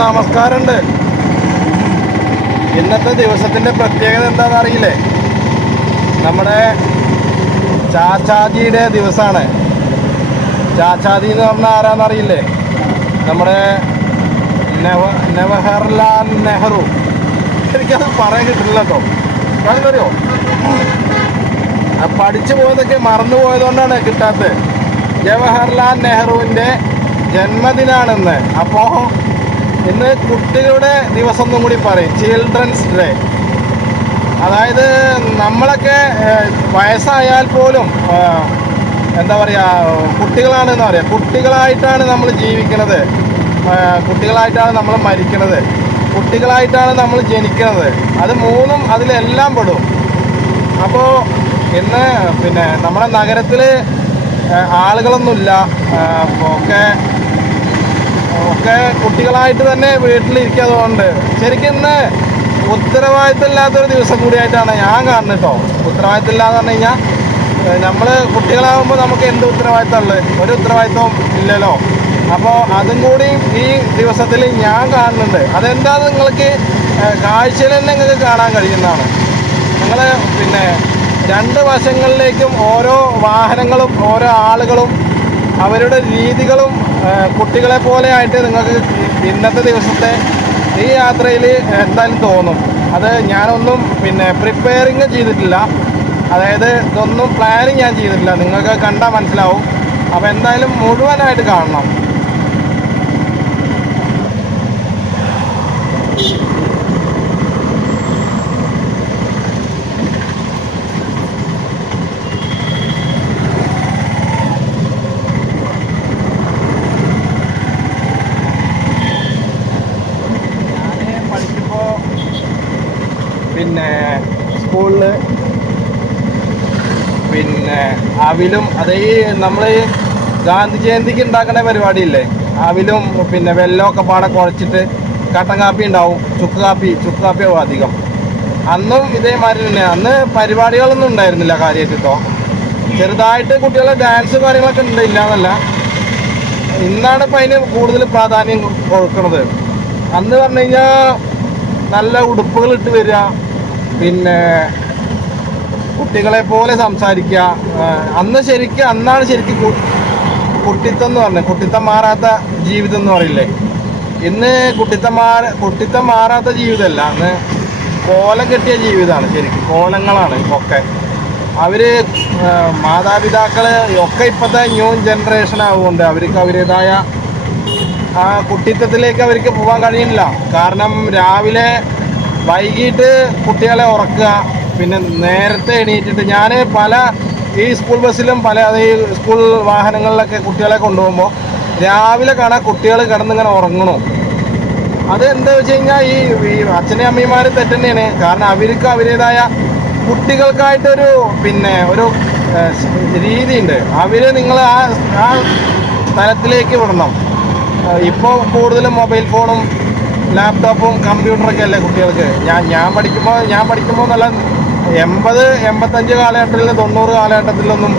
നമസ്കാരമുണ്ട്. ഇന്നത്തെ ദിവസത്തിൻ്റെ പ്രത്യേകത എന്താണെന്ന് അറിയില്ലേ? നമ്മുടെ ചാച്ചാജിയുടെ ദിവസമാണ്. ചാച്ചാജി എന്ന് പറഞ്ഞാൽ ആരാന്നറിയില്ലേ? നമ്മുടെ ജവഹർലാൽ നെഹ്റു. എനിക്കത് പറയാൻ കിട്ടില്ല കേട്ടോ. അറിയോ, പഠിച്ചു പോയതൊക്കെ മറന്നു പോയതുകൊണ്ടാണ് കിട്ടാത്തത്. ജവഹർലാൽ നെഹ്റുവിൻ്റെ ജന്മദിനാണെന്ന്. അപ്പോൾ ഇന്ന് കുട്ടികളുടെ ദിവസം എന്നും കൂടി പറയും, ചിൽഡ്രൻസ് ഡേ. അതായത് നമ്മളൊക്കെ വയസ്സായാൽ പോലും എന്താ പറയുക, കുട്ടികളാണെന്ന് പറയാം. കുട്ടികളായിട്ടാണ് നമ്മൾ ജീവിക്കുന്നത്, കുട്ടികളായിട്ടാണ് നമ്മൾ മരിക്കുന്നത്, കുട്ടികളായിട്ടാണ് നമ്മൾ ജനിക്കുന്നത്. അത് മൂന്നും അതിലെല്ലാം പെടും. അപ്പോൾ ഇന്ന് നമ്മുടെ നഗരത്തിൽ ആളുകളൊന്നുമില്ല. ഒക്കെ കുട്ടികളായിട്ട് തന്നെ വീട്ടിലിരിക്കാത്തതുകൊണ്ട് ശരിക്കും ഇന്ന് ഉത്തരവാദിത്തം ഇല്ലാത്തൊരു ദിവസം കൂടിയായിട്ടാണ് ഞാൻ കാണുന്നത് കേട്ടോ. ഉത്തരവാദിത്തം ഇല്ലാന്ന് പറഞ്ഞു കഴിഞ്ഞാൽ നമ്മൾ കുട്ടികളാകുമ്പോൾ നമുക്ക് എന്ത് ഉത്തരവാദിത്തമുള്ളത്? ഒരു ഉത്തരവാദിത്വം ഇല്ലല്ലോ. അപ്പോൾ അതും കൂടി ഈ ദിവസത്തിൽ ഞാൻ കാണുന്നുണ്ട്. അതെന്താണെന്ന് നിങ്ങൾക്ക് കാഴ്ചയിൽ തന്നെ നിങ്ങൾക്ക് കാണാൻ കഴിയുന്നതാണ്. നിങ്ങൾ രണ്ട് വശങ്ങളിലേക്കും ഓരോ വാഹനങ്ങളും ഓരോ ആളുകളും അവരുടെ രീതികളും കുട്ടികളെ പോലെ ആയിട്ട് നിങ്ങൾക്ക് ഇന്നത്തെ ദിവസത്തെ ഈ യാത്രയിൽ എന്തായാലും തോന്നും. അത് ഞാനൊന്നും പ്രിപ്പയറിങ് ചെയ്തിട്ടില്ല. അതായത് ഇതൊന്നും പ്ലാനിങ് ഞാൻ ചെയ്തിട്ടില്ല. നിങ്ങൾക്ക് കണ്ടാൽ മനസ്സിലാവും. അപ്പോൾ എന്തായാലും മുഴുവനായിട്ട് കാണണം. സ്കൂളിൽ അവിലും അതേ നമ്മൾ ഗാന്ധി ജയന്തിക്ക് ഉണ്ടാക്കുന്ന പരിപാടിയില്ലേ, അവിലും വെല്ലമൊക്കെ പാടെ കുഴച്ചിട്ട് കട്ടൻ കാപ്പി ഉണ്ടാവും, ചുക്ക് കാപ്പിയാവും അധികം. അന്നും ഇതേമാതിരി തന്നെ. അന്ന് പരിപാടികളൊന്നും ഉണ്ടായിരുന്നില്ല കാര്യമായിട്ടോ. ചെറുതായിട്ട് കുട്ടികളെ ഡാൻസ് കാര്യങ്ങളൊക്കെ ഉണ്ട്, ഇല്ലാന്നല്ല. ഇന്നാണ് ഇപ്പം അതിന് കൂടുതൽ പ്രാധാന്യം കൊടുക്കുന്നത്. അന്ന് പറഞ്ഞു കഴിഞ്ഞാൽ നല്ല ഉടുപ്പുകൾ ഇട്ട് വരിക, കുട്ടികളെ പോലെ സംസാരിക്കുക. അന്നാണ് ശരിക്കും കുട്ടിത്തം എന്ന് പറഞ്ഞത്. കുട്ടിത്തം മാറാത്ത ജീവിതം എന്ന് പറയില്ലേ. ഇന്ന് കുട്ടിത്തം മാറാത്ത ജീവിതമല്ല, അന്ന് കോലം കെട്ടിയ ജീവിതമാണ്. ശരിക്കും കോലങ്ങളാണ് ഒക്കെ. അവർ മാതാപിതാക്കൾ ഒക്കെ ഇപ്പോഴത്തെ ന്യൂ ജനറേഷൻ ആവുകൊണ്ട് അവർക്ക് അവരുടേതായ ആ കുട്ടിത്തത്തിലേക്ക് അവർക്ക് പോകാൻ കഴിയുന്നില്ല. കാരണം രാവിലെ വൈകിട്ട് കുട്ടികളെ ഉറക്കുക, നേരത്തെ എണീറ്റിട്ട് ഞാൻ ഈ സ്കൂൾ ബസ്സിലും ഈ സ്കൂൾ വാഹനങ്ങളിലൊക്കെ കുട്ടികളെ കൊണ്ടുപോകുമ്പോൾ രാവിലെ കാണാൻ കുട്ടികൾ കിടന്നിങ്ങനെ ഉറങ്ങണു. അത് എന്താ വെച്ച് കഴിഞ്ഞാൽ ഈ അച്ഛനും അമ്മമാരും തെറ്റന്നെയാണ്. കാരണം അവർക്ക് അവരുടേതായ കുട്ടികൾക്കായിട്ടൊരു ഒരു രീതിയുണ്ട്. നിങ്ങൾ ആ തലത്തിലേക്ക് വിടണം. ഇപ്പോൾ കൂടുതലും മൊബൈൽ ഫോണും ലാപ്ടോപ്പും കമ്പ്യൂട്ടറൊക്കെ അല്ലേ കുട്ടികൾക്ക്. ഞാൻ പഠിക്കുമ്പോൾ നല്ല 80-85 കാലഘട്ടത്തിൽ 90 കാലഘട്ടത്തിലൊന്നും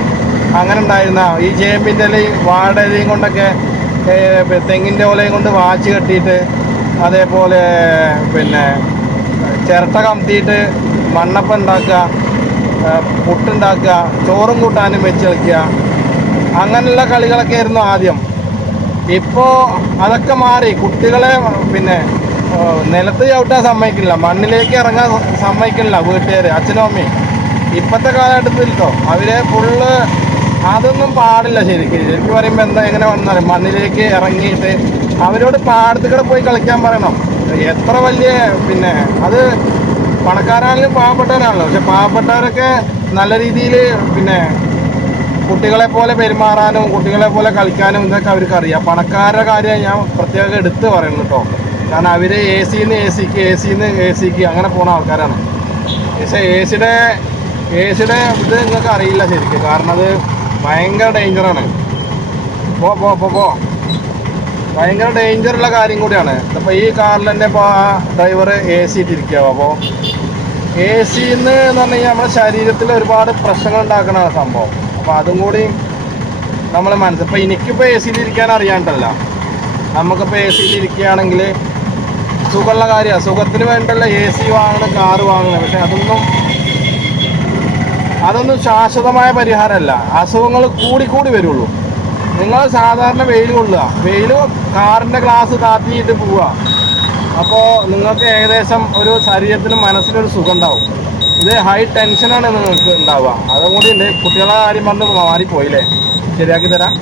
അങ്ങനെ ഉണ്ടായിരുന്ന ഈ ചേമ്പിൻ്റെ ഇലയും വാഴയിലയും കൊണ്ടൊക്കെ തെങ്ങിൻ്റെ ഓലയും കൊണ്ട് വാച്ച് കെട്ടിയിട്ട്, അതേപോലെ ചിരട്ട കമത്തിയിട്ട് മണ്ണപ്പം ഉണ്ടാക്കുക, പുട്ടുണ്ടാക്കുക, ചോറും കൂട്ടാനും വെച്ച് കളിക്കുക, അങ്ങനെയുള്ള കളികളൊക്കെ ആയിരുന്നു ആദ്യം. ഇപ്പോൾ അതൊക്കെ മാറി. കുട്ടികളെ നിലത്ത് ചവിട്ടാൻ സമ്മതിക്കില്ല, മണ്ണിലേക്ക് ഇറങ്ങാൻ സമ്മതിക്കില്ല വീട്ടുകാർ, അച്ഛനും അമ്മയും. ഇപ്പോഴത്തെ കാലഘട്ടത്തിൽ കേട്ടോ അവരെ ഫുള്ള് അതൊന്നും പാടില്ല. ശരിക്കും പറയുമ്പോൾ എങ്ങനെ വന്നാൽ മണ്ണിലേക്ക് ഇറങ്ങിയിട്ട് അവരോട് പാടത്തുകൂടെ പോയി കളിക്കാൻ പറയണം. എത്ര വലിയ അത് പണക്കാരാണെങ്കിലും പാവപ്പെട്ടവരാണല്ലോ. പക്ഷെ പാവപ്പെട്ടവരൊക്കെ നല്ല രീതിയിൽ കുട്ടികളെ പോലെ പെരുമാറാനും കുട്ടികളെ പോലെ കളിക്കാനും ഇതൊക്കെ അവർക്ക് അറിയാം. പണക്കാരുടെ കാര്യം ഞാൻ പ്രത്യേകം എടുത്ത് പറയുന്നു കേട്ടോ. കാരണം അവർ എ സിന്ന് എ സിക്ക് അങ്ങനെ പോകുന്ന ആൾക്കാരാണ്. പക്ഷേ എ സിയുടെ ഇത് നിങ്ങൾക്ക് അറിയില്ല ശരിക്കും. കാരണം അത് ഭയങ്കര ഡേഞ്ചറാണ്. ഭയങ്കര ഡേഞ്ചറുള്ള കാര്യം കൂടിയാണ്. അപ്പോൾ ഈ കാറിൽ തന്നെ ഇപ്പോൾ ആ ഡ്രൈവർ എ സി ഇട്ടിരിക്കുക. അപ്പോൾ എ സിന്ന് പറഞ്ഞു കഴിഞ്ഞാൽ നമ്മുടെ ശരീരത്തിൽ ഒരുപാട് പ്രശ്നങ്ങൾ ഉണ്ടാക്കുന്ന സംഭവം. അപ്പോൾ അതും കൂടി നമ്മൾ ഇപ്പോൾ എനിക്കിപ്പോൾ എ സിയിലിരിക്കാൻ അറിയാണ്ടല്ല. നമുക്കിപ്പോൾ എ സിയിലിരിക്കുകയാണെങ്കിൽ സുഖമുള്ള കാര്യമാണ്. സുഖത്തിന് വേണ്ടല്ല AC വാങ്ങണം, കാറ് വാങ്ങണം. പക്ഷെ അതൊന്നും ശാശ്വതമായ പരിഹാരമല്ല. അസുഖങ്ങൾ കൂടി വരുള്ളൂ. നിങ്ങൾ സാധാരണ വെയിൽ കൊള്ളുക, വെയിൽ കാറിൻ്റെ ഗ്ലാസ് താത്തിയിട്ട് പോവുക. അപ്പോൾ നിങ്ങൾക്ക് ഏകദേശം ഒരു ശരീരത്തിനും മനസ്സിനൊരു സുഖം ഉണ്ടാവും. ഇത് ഹൈ ടെൻഷനാണ് നിങ്ങൾക്ക് ഉണ്ടാവുക. അതും കൂടി ഉണ്ട്. കുട്ടികളുടെ കാര്യം പറഞ്ഞ് മാറിപ്പോയില്ലേ, ശരിയാക്കി തരാം.